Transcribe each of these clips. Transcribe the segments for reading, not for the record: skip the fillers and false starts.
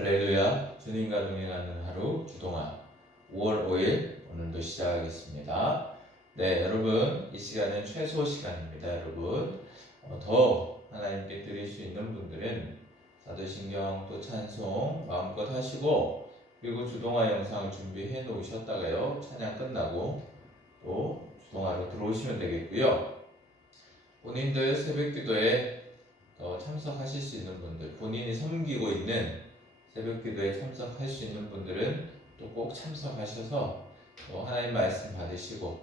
할렐루야, 주님과 동행하는 하루 주동아 5월 5일 오늘도 시작하겠습니다. 네, 여러분 이 시간은 최소 시간입니다. 여러분 더 하나님께 드릴 수 있는 분들은 사도신경 또 찬송 마음껏 하시고, 그리고 주동아 영상을 준비해 놓으셨다가요 찬양 끝나고 또 주동아로 들어오시면 되겠고요. 본인들 새벽기도에 참석하실 수 있는 분들, 본인이 섬기고 있는 새벽기도에 참석할 수 있는 분들은 또 꼭 참석하셔서 또 하나님 말씀 받으시고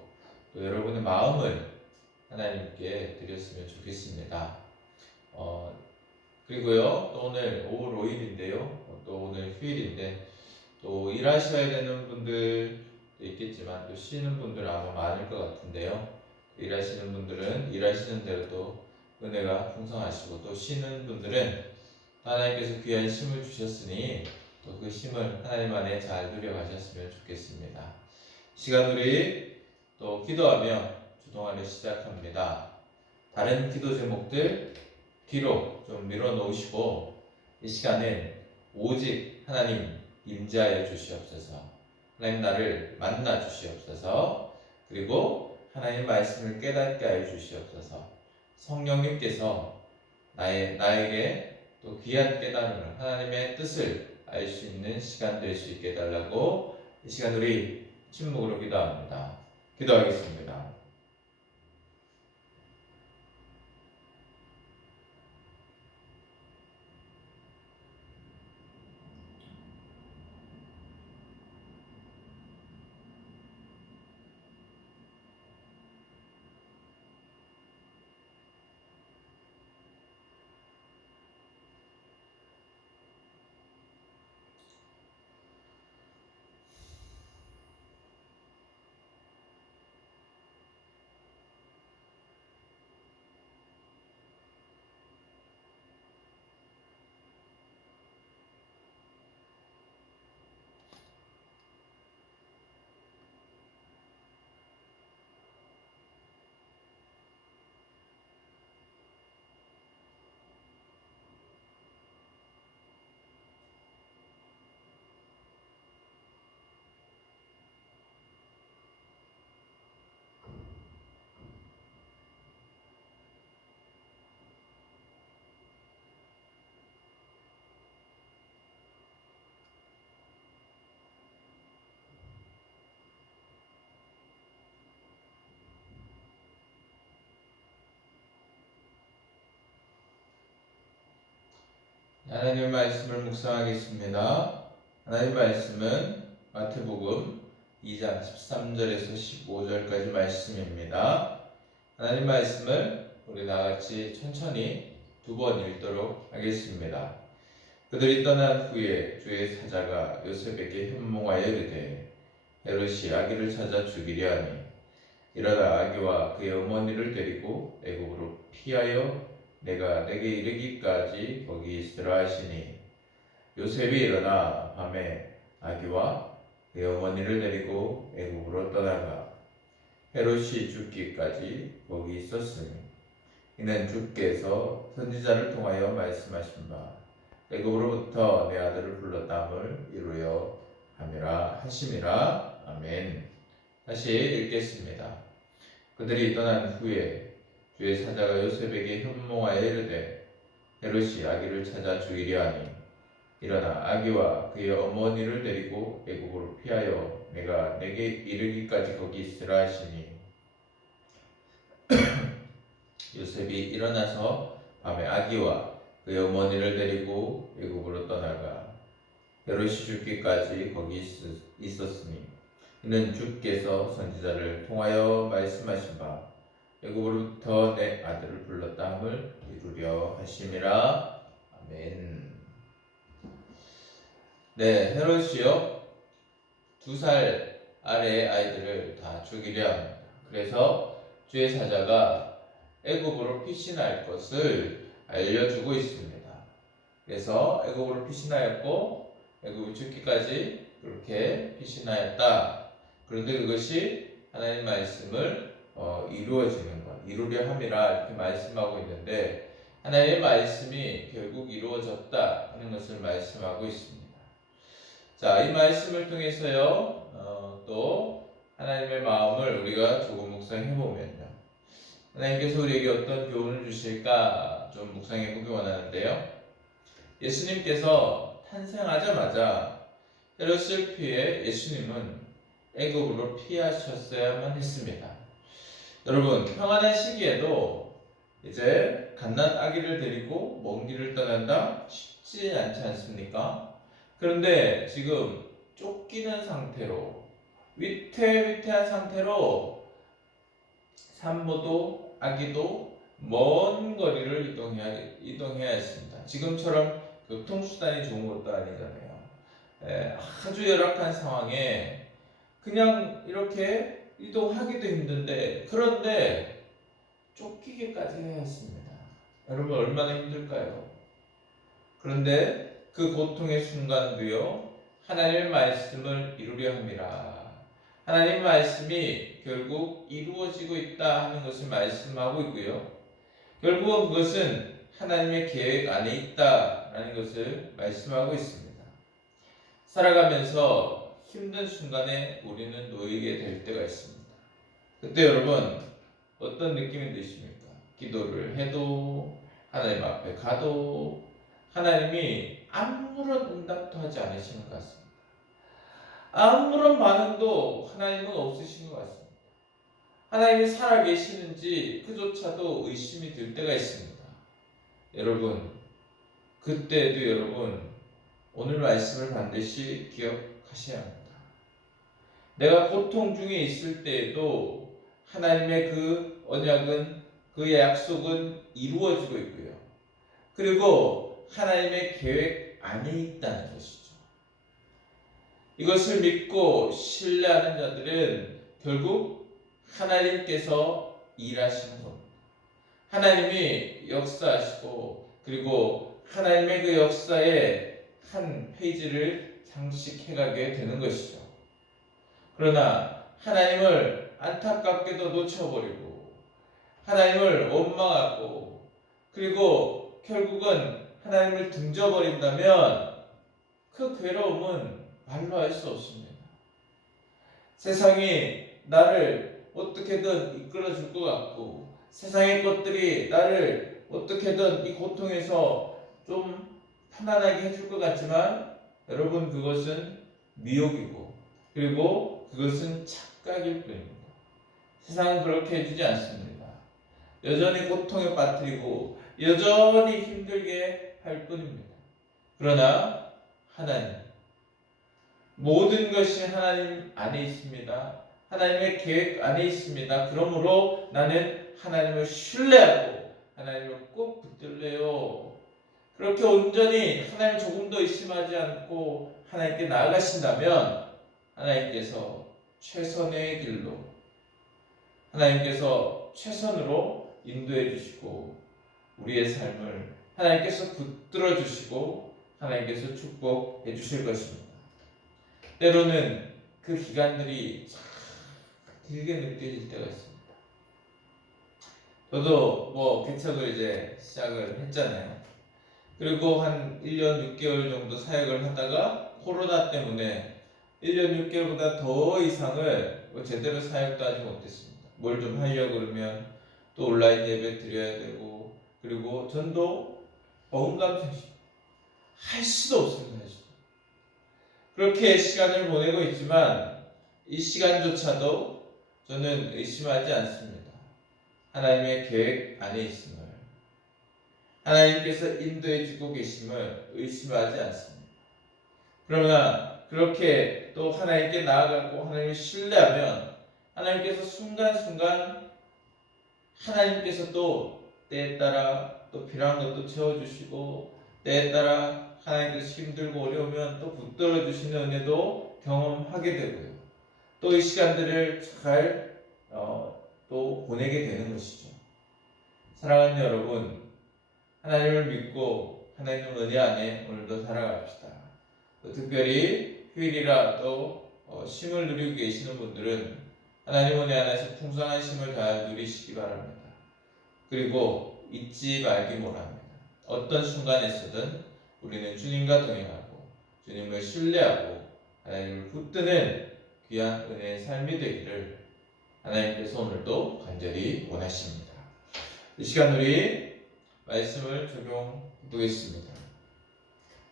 또 여러분의 마음을 하나님께 드렸으면 좋겠습니다. 그리고요, 또 오늘 5월 5일인데요 또 오늘 휴일인데 또 일하셔야 되는 분들도 있겠지만 또 쉬는 분들 아마 많을 것 같은데요. 일하시는 분들은 일하시는 대로 또 은혜가 풍성하시고, 또 쉬는 분들은 하나님께서 귀한 쉼을 주셨으니 또 그 쉼을 하나님 안에 잘 누려가셨으면 좋겠습니다. 시간 우리 또 기도하며 주동안을 시작합니다. 다른 기도 제목들 뒤로 좀 밀어 놓으시고 이 시간엔 오직 하나님 임재하여 주시옵소서, 하나님 나를 만나 주시옵소서, 그리고 하나님 말씀을 깨닫게 하여 주시옵소서, 성령님께서 나에게 또 귀한 깨달음을, 하나님의 뜻을 알 수 있는 시간 될 수 있게 해달라고 이 시간 우리 침묵으로 기도합니다. 기도하겠습니다. 하나님의 말씀을 묵상하겠습니다. 하나님의 말씀은 마태복음 2장 13절에서 15절까지 말씀입니다. 하나님 말씀을 우리 나같이 천천히 두 번 읽도록 하겠습니다. 그들이 떠난 후에 주의 사자가 요셉에게 현몽하여 이르되, 헤롯이 아기를 찾아 죽이려 하니 일어나 아기와 그의 어머니를 데리고 애국으로 피하여 내가 내게 이르기까지 거기 있으라 하시니, 요셉이 일어나 밤에 아기와 그의 어머니를 데리고 애국으로 떠나가 헤롯이 죽기까지 거기 있었으니, 이는 주께서 선지자를 통하여 말씀하신 바 애굽으로부터 내 아들을 불렀다함을 이루려 함이라 하심이라. 아멘. 다시 읽겠습니다. 그들이 떠난 후에 주의 사자가 요셉에게 현몽하여 이르되, 헤롯이 아기를 찾아 죽이려 하니 일어나 아기와 그의 어머니를 데리고 애국으로 피하여 내가 내게 이르기까지 거기 있으라 하시니, 요셉이 일어나서 밤에 아기와 그의 어머니를 데리고 애국으로 떠나가 헤롯이 죽기까지 거기 있었으니, 이는 주께서 선지자를 통하여 말씀하신 바 애굽으로부터 내 아들을 불렀다 함을 이루려 하심이라. 아멘. 네, 헤롯이요 2살 아래의 아이들을 다 죽이려 합니다. 그래서 주의 사자가 애굽으로 피신할 것을 알려주고 있습니다. 그래서 애굽으로 피신하였고 애굽이 죽기까지 그렇게 피신하였다. 그런데 그것이 하나님 말씀을 이루어지는 것, 이루려 함이라 이렇게 말씀하고 있는데, 하나님의 말씀이 결국 이루어졌다 하는 것을 말씀하고 있습니다. 자, 이 말씀을 통해서요, 또 하나님의 마음을 우리가 조금 묵상해 보면요, 하나님께서 우리에게 어떤 교훈을 주실까 좀 묵상해 보기 원하는데요. 예수님께서 탄생하자마자 헤롯을 피해 예수님은 애굽으로 피하셨어야만 했습니다. 여러분, 평안한 시기에도 이제 갓난 아기를 데리고 먼 길을 떠난다 쉽지 않지 않습니까? 그런데 지금 쫓기는 상태로 위태위태한 상태로 산모도 아기도 먼 거리를 이동해야 했습니다. 지금처럼 교통수단이 좋은 것도 아니잖아요. 아주 열악한 상황에 그냥 이렇게 이동하기도 힘든데, 그런데 쫓기기까지 해야 했습니다. 여러분 얼마나 힘들까요? 그런데 그 고통의 순간도요, 하나님의 말씀을 이루려 함이라. 하나님 말씀이 결국 이루어지고 있다 하는 것을 말씀하고 있고요. 결국은 그것은 하나님의 계획 안에 있다라는 것을 말씀하고 있습니다. 살아가면서 힘든 순간에 우리는 놓이게 될 때가 있습니다. 그때 여러분 어떤 느낌이 드십니까? 기도를 해도 하나님 앞에 가도 하나님이 아무런 응답도 하지 않으시는 것 같습니다. 아무런 반응도 하나님은 없으신 것 같습니다. 하나님이 살아계시는지 그조차도 의심이 들 때가 있습니다. 여러분, 그때도 여러분 오늘 말씀을 반드시 기억하셔야 합니다. 내가 고통 중에 있을 때에도 하나님의 그 언약은, 그의 약속은 이루어지고 있고요. 그리고 하나님의 계획 안에 있다는 것이죠. 이것을 믿고 신뢰하는 자들은 결국 하나님께서 일하시는 겁니다. 하나님이 역사하시고, 그리고 하나님의 그 역사에 한 페이지를 장식해가게 되는 것이죠. 그러나 하나님을 안타깝게도 놓쳐버리고 하나님을 원망하고 그리고 결국은 하나님을 등져버린다면 그 괴로움은 말로 할 수 없습니다. 세상이 나를 어떻게든 이끌어줄 것 같고 세상의 것들이 나를 어떻게든 이 고통에서 좀 편안하게 해줄 것 같지만 여러분, 그것은 미혹이고 그리고 그것은 착각일 뿐입니다. 세상은 그렇게 해주지 않습니다. 여전히 고통에 빠뜨리고 여전히 힘들게 할 뿐입니다. 그러나 하나님, 모든 것이 하나님 안에 있습니다. 하나님의 계획 안에 있습니다. 그러므로 나는 하나님을 신뢰하고 하나님을 꼭 붙들래요. 그렇게 온전히 하나님을 조금도 의심하지 않고 하나님께 나아가신다면 하나님께서 최선의 길로, 하나님께서 최선으로 인도해 주시고 우리의 삶을 하나님께서 붙들어 주시고 하나님께서 축복해 주실 것입니다. 때로는 그 기간들이 참 길게 느껴질 때가 있습니다. 저도 개척을 이제 시작을 했잖아요. 그리고 한 1년 6개월 정도 사역을 하다가 코로나 때문에 1년 6개월보다 더 이상을 제대로 사역도 하지 못했습니다. 뭘 좀 하려고 그러면 또 온라인 예배 드려야 되고, 그리고 전도 언감생심 할 수도 없습니다. 그렇게 시간을 보내고 있지만 이 시간조차도 저는 의심하지 않습니다. 하나님의 계획 안에 있음을, 하나님께서 인도해 주고 계심을 의심하지 않습니다. 그러나 그렇게 또 하나님께 나아가고 하나님을 신뢰하면 하나님께서 순간순간 하나님께서 또 때에 따라 또 필요한 것도 채워주시고 때에 따라 하나님께서 힘들고 어려우면 또 붙들어 주시는 은혜도 경험하게 되고요. 또 이 시간들을 잘 또 보내게 되는 것이죠. 사랑하는 여러분, 하나님을 믿고 하나님의 은혜 안에 오늘도 살아갑시다. 특별히 휴일이라 또 쉼을 누리고 계시는 분들은 하나님 은혜 안에서 풍성한 쉼을 잘 누리시기 바랍니다. 그리고 잊지 말기 원합니다. 어떤 순간에서든 우리는 주님과 동행하고 주님을 신뢰하고 하나님을 붙드는 귀한 은혜의 삶이 되기를 하나님께서 오늘도 간절히 원하십니다. 이 시간 우리 말씀을 적용해 보겠습니다.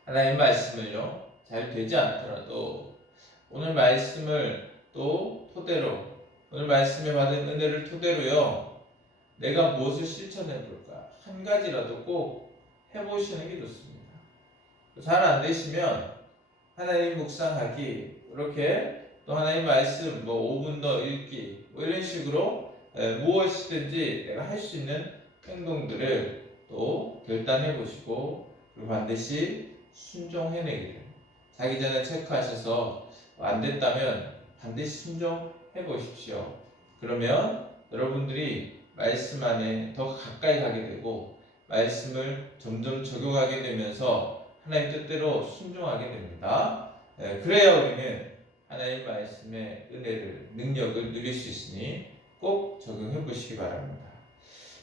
하나님 말씀을요, 잘 되지 않더라도 오늘 말씀을 또 토대로, 오늘 말씀에 받은 은혜를 토대로요, 내가 무엇을 실천해 볼까? 한 가지라도 꼭 해보시는 게 좋습니다. 잘 안 되시면 하나님 묵상하기, 이렇게 또 하나님 말씀 5분 더 읽기, 이런 식으로 무엇이든지 내가 할 수 있는 행동들을 또 결단해 보시고, 그리고 반드시 순종해내기를, 자기 전에 체크하셔서 안 됐다면 반드시 순종해 보십시오. 그러면 여러분들이 말씀 안에 더 가까이 가게 되고 말씀을 점점 적용하게 되면서 하나님 뜻대로 순종하게 됩니다. 그래야 우리는 하나님 말씀의 은혜를, 능력을 누릴 수 있으니 꼭 적용해 보시기 바랍니다.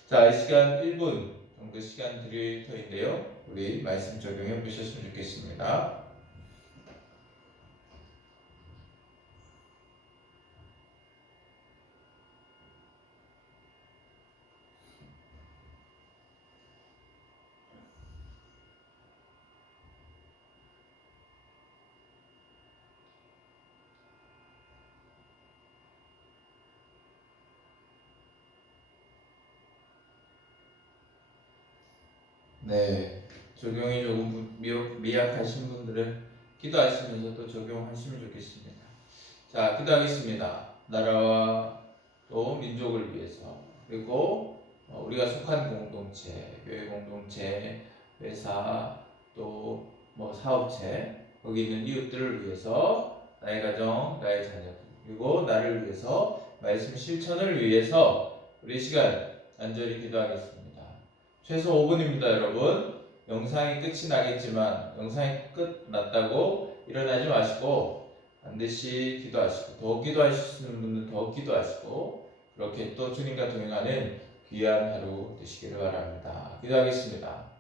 자, 이 시간 1분 정도 시간 드릴 터인데요, 우리 말씀 적용해 보셨으면 좋겠습니다. 네, 적용이 조금 미약하신 분들은 기도하시면서 또 적용하시면 좋겠습니다. 자, 기도하겠습니다. 나라와 또 민족을 위해서, 그리고 우리가 속한 공동체, 교회 공동체, 회사, 또 사업체, 거기 있는 이웃들을 위해서, 나의 가정, 나의 자녀들, 그리고 나를 위해서, 말씀 실천을 위해서 우리 시간 간절히 기도하겠습니다. 최소 5분입니다, 여러분. 영상이 끝이 나겠지만 영상이 끝 났다고 일어나지 마시고 반드시 기도하시고, 더 기도하실 수 있는 분은 더 기도하시고, 그렇게 또 주님과 동행하는 귀한 하루 되시기를 바랍니다. 기도하겠습니다.